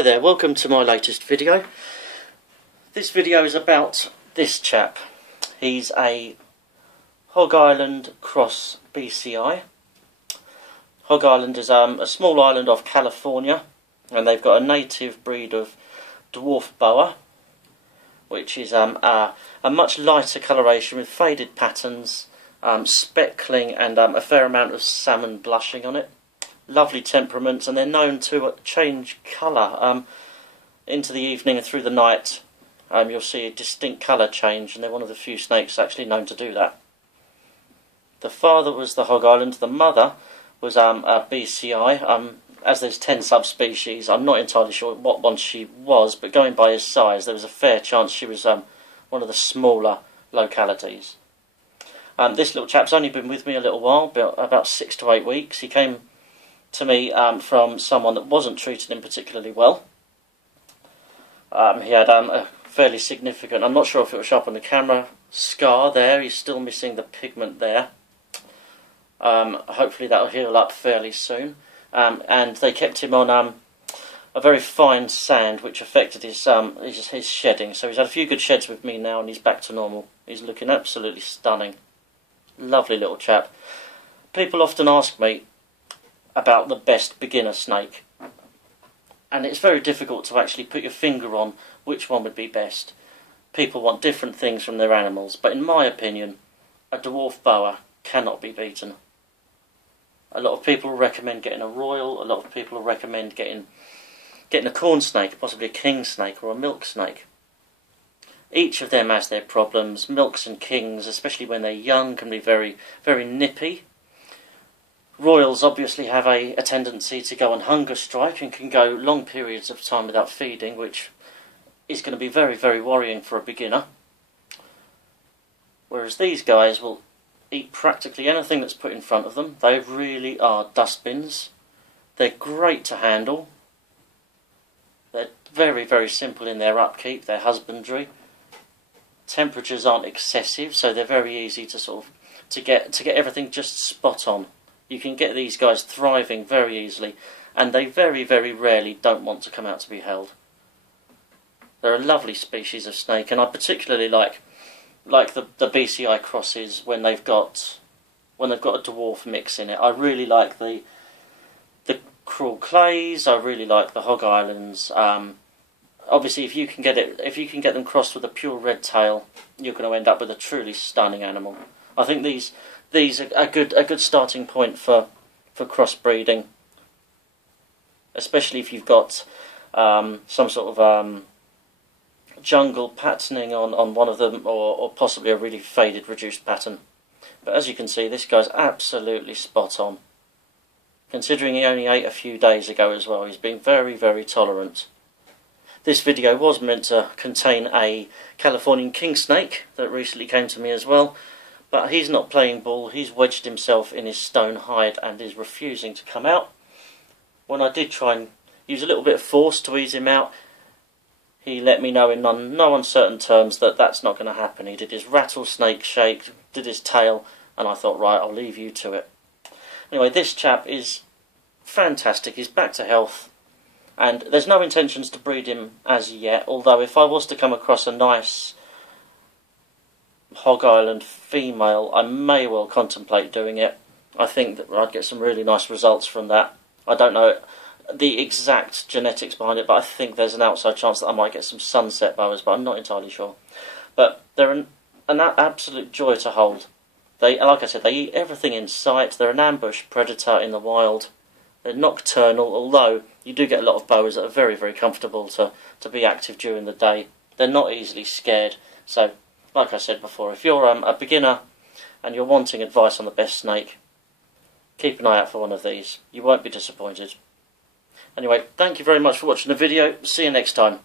Hi there, welcome to my latest video. This video is about this chap. He's a Hog Island cross BCI. Hog Island is a small island off California, and they've got a native breed of dwarf boa, which is a much lighter coloration with faded patterns, speckling and a fair amount of salmon blushing on it. Lovely temperaments, and they're known to change colour into the evening and through the night. You'll see a distinct colour change, and they're one of the few snakes actually known to do that. The father was the Hog Island, the mother was a BCI. As there's 10 subspecies, I'm not entirely sure what one she was, but going by his size, there was a fair chance she was one of the smaller localities. This little chap's only been with me a little while, about 6 to 8 weeks. He came to me from someone that wasn't treating him particularly well. He had a fairly significant, I'm not sure if it will show up on the camera, scar there. He's still missing the pigment there. Hopefully that will heal up fairly soon. And they kept him on a very fine sand, which affected his shedding. So he's had a few good sheds with me now, and he's back to normal. He's looking absolutely stunning. Lovely little chap. People often ask me about the best beginner snake, and it's very difficult to actually put your finger on which one would be best. People want different things from their animals, but in my opinion, a dwarf boa cannot be beaten. A lot of people recommend getting a royal, a lot of people recommend getting a corn snake, possibly a king snake or a milk snake. Each of them has their problems. Milks and kings, especially when they're young, can be very, very nippy. Royals obviously have a tendency to go on hunger strike and can go long periods of time without feeding, which is going to be very, very worrying for a beginner. Whereas these guys will eat practically anything that's put in front of them. They really are dustbins. They're great to handle. They're very, very simple in their upkeep, their husbandry. Temperatures aren't excessive, so they're very easy to to get everything just spot on. You can get these guys thriving very easily, and they very, very rarely don't want to come out to be held. They're a lovely species of snake, and I particularly like the BCI crosses when they've got a dwarf mix in it. I really like the cruel clays. I really like the Hog Islands. Obviously, if you can get them crossed with a pure red tail, you're going to end up with a truly stunning animal. I think these are a good starting point for crossbreeding, especially if you've got some sort of jungle patterning on one of them, or possibly a really faded reduced pattern. But as you can see, this guy's absolutely spot on. Considering he only ate a few days ago as well, he's been very, very tolerant. This video was meant to contain a Californian king snake that recently came to me as well, but he's not playing ball. He's wedged himself in his stone hide and is refusing to come out. When I did try and use a little bit of force to ease him out, he let me know in no uncertain terms that that's not going to happen. He did his rattlesnake shake, did his tail, and I thought, right, I'll leave you to it. Anyway, this chap is fantastic. He's back to health, and there's no intentions to breed him as yet, although if I was to come across a nice Hog Island female, I may well contemplate doing it. I think that I'd get some really nice results from that. I don't know the exact genetics behind it, but I think there's an outside chance that I might get some sunset boas, but I'm not entirely sure. But they're an absolute joy to hold. Like I said, they eat everything in sight. They're an ambush predator in the wild. They're nocturnal, although you do get a lot of boas that are very, very comfortable to be active during the day. They're not easily scared. So, like I said before, if you're a beginner and you're wanting advice on the best snake, keep an eye out for one of these. You won't be disappointed. Anyway, thank you very much for watching the video. See you next time.